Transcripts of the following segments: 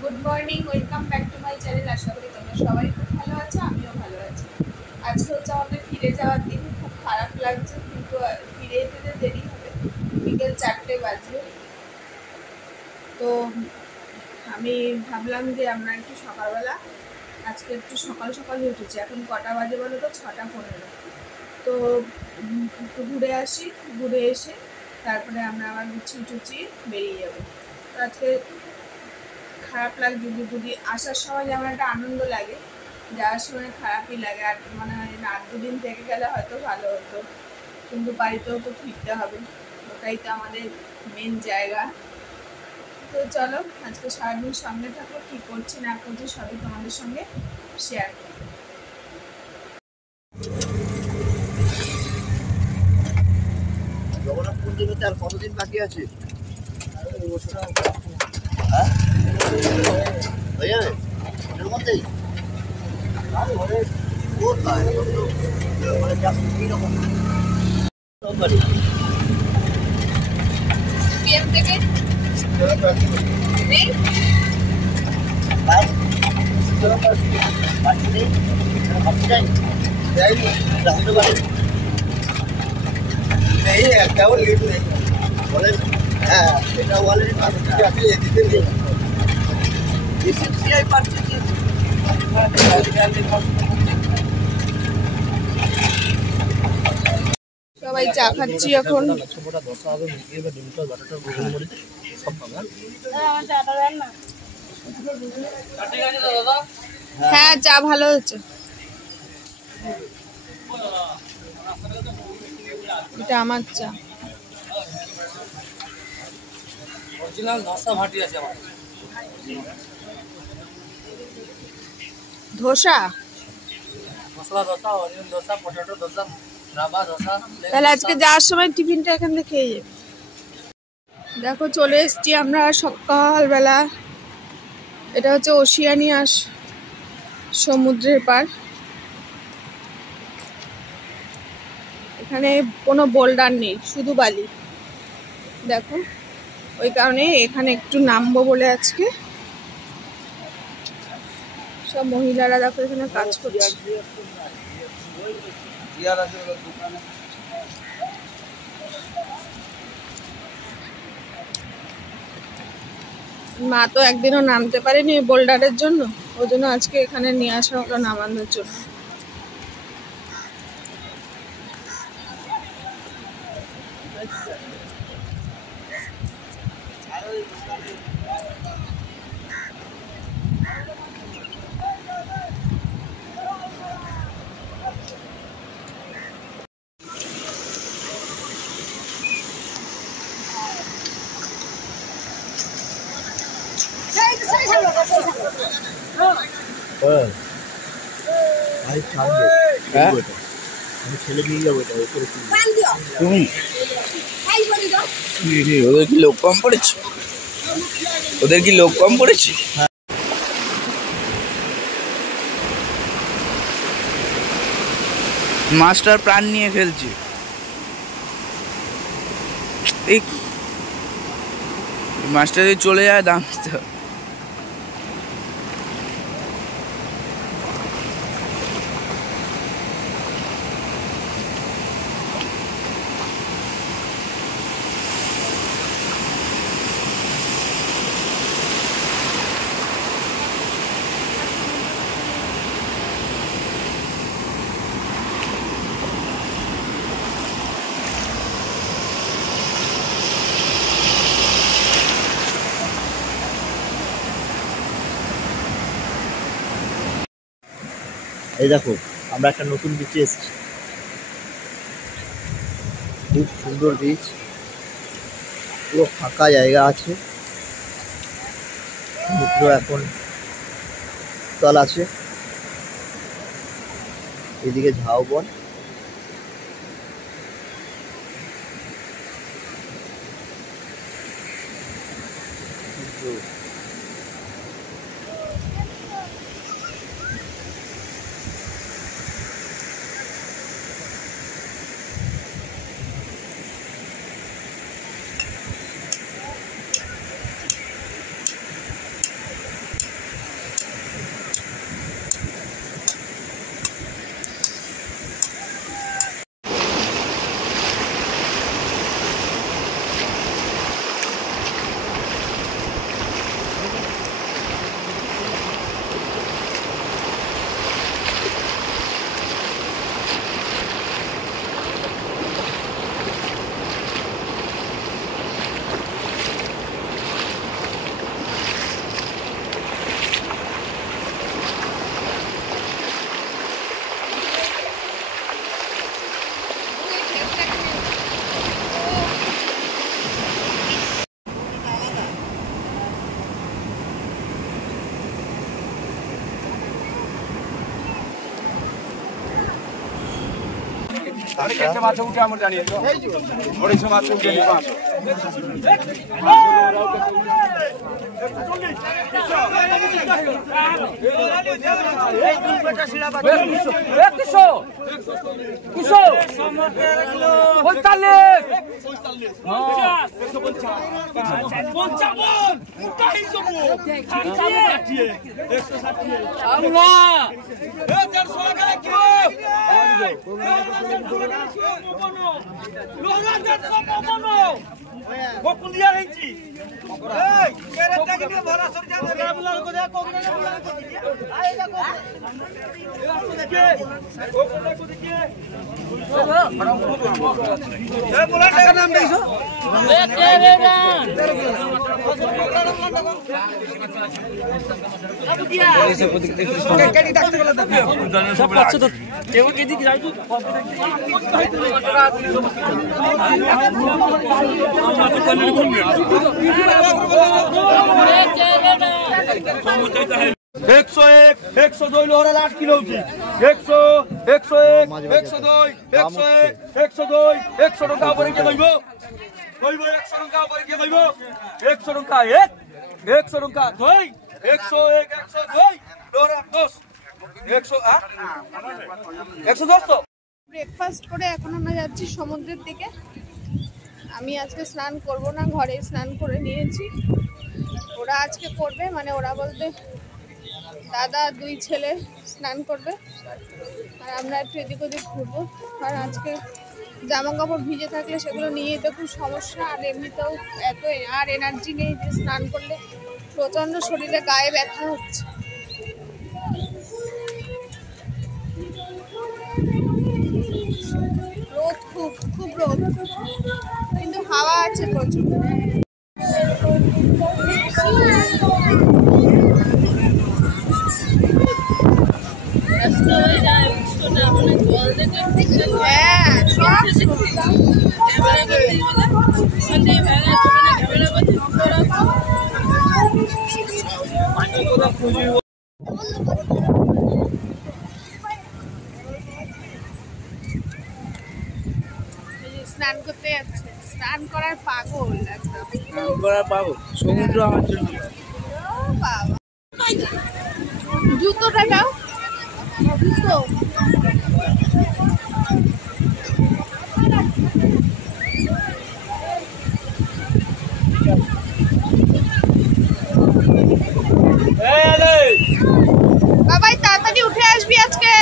Good morning, welcome back to my channel. আশা করি তোমরা সবাই খুব ভালো আছো, আমিও ভালো আছি। আজকে হচ্ছে আমাদের ফিরে যাওয়ার দিন। খুব খারাপ লাগছে, কিন্তু ফিরে যেতে দেরি হবে, বিকেল 4টে বাজবে। তো আমি ভাবলাম যে আমরা একটু সকালবেলা, আজকে একটু সকাল সকালই উঠেছি। এখন কটা বাজে বলো তো? 6টা 15। তো একটু ঘুরে আসি, ঘুরে এসে তারপরে আমরা আবার গুছিয়ে টুচিয়ে বেরিয়ে যাবো। তো আজকে খারাপ লাগছে, যদি আসার সময় যেমন একটা আনন্দ লাগে, যাওয়ার সময় খারাপই লাগে। আর মানে রাত দুদিন থেকে গেলে হয়তো ভালো হতো, কিন্তু বাড়িতেও তো ফিরতে হবে, ওটাই তো আমাদের মেন জায়গা। তো চলো আজকে সারাদিন সঙ্গে থাকো, কী করছি না করছি সবই তোমাদের সঙ্গে শেয়ার করবো। জগন্নাথ মন্দিরে আর কতদিন বাকি আছে? হয়ে যাবে ওটার মধ্যেই। কোথায় মানে কিরকম সিপিএম থেকে নেই, একটাও লিড নেই বলেন। হ্যাঁ, এটা বলেন এদিকে নেই। বিসিসিআই পার্টি সবাই চা খাচ্ছি এখন। হ্যাঁ, চা ভালো হচ্ছে। এটা আমার চা। অরিজিনাল ধোসা ভাটি আছে আমার। Dosa, masala dosa, onion dosa, potato dosa, রাবা dosa. তাহলে আজকে যাওয়ার সময় টিফিনটা এখান থেকে খেয়ে যাবে। দেখো চলে এসছি আমরা সকালবেলা। এটা হচ্ছে ওশিয়ানিয়া সমুদ্রের পাড়। এখানে কোনো বোল্ডার নেই, শুধু বালি। দেখো ওই কারণে এখানে একটু নামবো বলে আজকে সব মহিলারা দেখো এখানে কাজ করছে। মা তো একদিনও নামতে পারেনি বোল্ডারের জন্য, ওই জন্য আজকে এখানে নিয়ে আসা হলো নামানোর জন্য। আমি ছেলে নিয়ে যাবো এটা তুমি ওদের কি লোক কম পড়েছে? ওদের কি লোক কম পড়েছে? মাস্টার প্রাণ নিয়ে খেলছে। এই মাস্টার যদি চলে যায় দাম দিতে হবে। এই দেখো আমরা একটা নতুন বিচে এসেছি, খুব সুন্দর বিচ, পুরো ফাঁকা জায়গা আছে, সমুদ্র এখন তল আছে, এদিকে ঝাউবন। তাহলে কেটে মাছ উঠে আমরা জানিয়ে তো ওড়িশা মাছ উঠে 500 ব্রেকফাস্ট করে এখন আমরা যাচ্ছি সমুদ্রের দিকে। আমি আজকে স্নান করব না, ঘরে স্নান করে নিয়েছি। ওরা আজকে করবে, মানে ওরা বলতে দাদা 2 ছেলে স্নান করবে, আর আমরা একটু এদিক ওদিক ঘুরবো। আর আজকে জামা কাপড় ভিজে থাকলে সেগুলো নিয়ে যেতে খুব সমস্যা, আর এমনিতেও এত আর এনার্জি নেই যে স্নান করলে প্রচণ্ড শরীরে গায়ে ব্যথা হচ্ছে। রোদ খুব রোদ, কিন্তু হাওয়া আছে প্রচুর। স্নান করতে যাচ্ছে, স্নান করার পাগল একদম, সমুদ্র আমার জন্য। জুতোটা দাও, জুতো বাবাই তাড়াতাড়ি উঠে আসবি আজকে।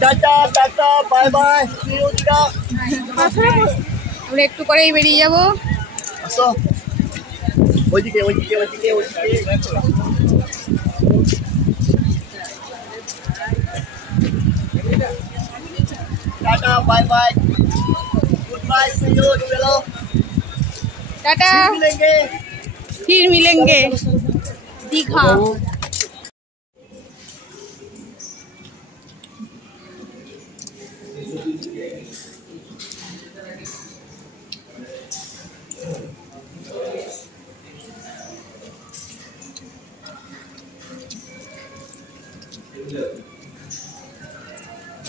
টাটা টাটা বাই বাই আমরা একটু করেই বেরিয়ে যাবো। আসো ওইদিকে ওইদিকে ওইদিকে ওইদিকে tata bye bye good bye see you चलो टाटा, फिर मिलेंगे दीघा।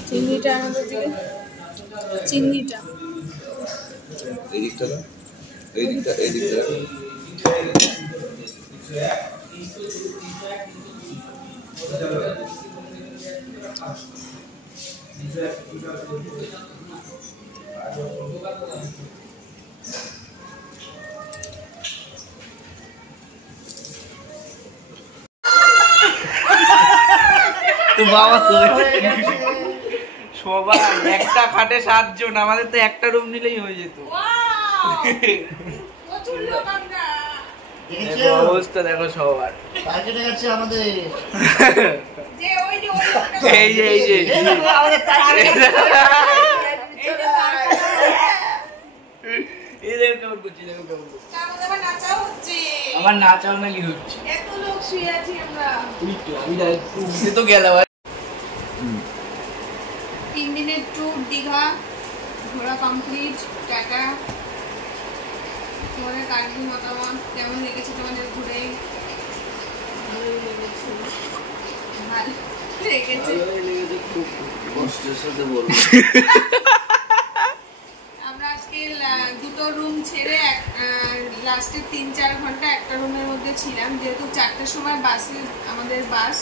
চিংড়িটা আমাদের দিকে, চিংড়িটা এই দিকটা এই দিকটা এই দিকটা তো বাবা তো সবাই একটা খাটে 7 জন, আমাদের তো একটা রুম নিলেই হয়ে যেত। অবস্থা দেখো সবার, আমাদের এই যে এই যে আমার নাচাও নাকি হচ্ছে, আমি তো গেলাম। 3 দিনের ট্যুর দীঘা ঘোরা কমপ্লিট। টাটা। তোমাদের কার কি মতামত, কেমন লেগেছে তোমাদের ঘুরে? ভালোই লেগেছে। ভালো লেগেছে। ভালোই লেগেছে, খুব কষ্টের সাথে বলবো। আমরা আজকে দুটো রুম ছেড়ে লাস্টের 3-4 ঘন্টা একটা রুমের মধ্যে ছিলাম, যেহেতু 4টার সময় বাসে আমাদের বাস,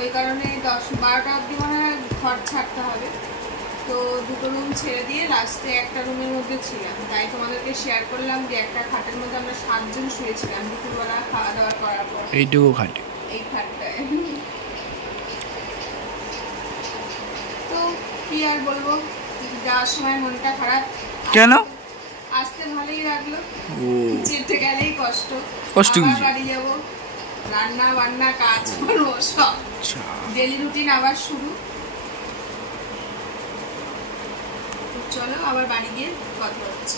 ওই কারণে 10-12টা অবধি মনে হয় ঘর ছাড়তে হবে। তো দুটো রুম ছেড়ে দিয়ে লাস্টে একটা রুমের মধ্যে ছিলাম। তাই তোমাদেরকে শেয়ার করলাম যে একটা খাটের মধ্যে আমরা 7 জন শুয়েছিলাম দুপুরবেলা খাওয়া দাওয়া করার পর। এইটুকু খাটে এই খাটটায়। তো কি আর বলবো, যাওয়ার সময় মনটা খারাপ। কেন? আসতে ভালোই লাগলো, ও যেতে গেলেই কষ্ট। কষ্ট আবার বুঝি। বাড়ি যাবো, রান্না বান্না কাজ করবো, সব ডেলি রুটিন আবার শুরু। চলো আবার বাড়ি গিয়ে কথা হচ্ছে।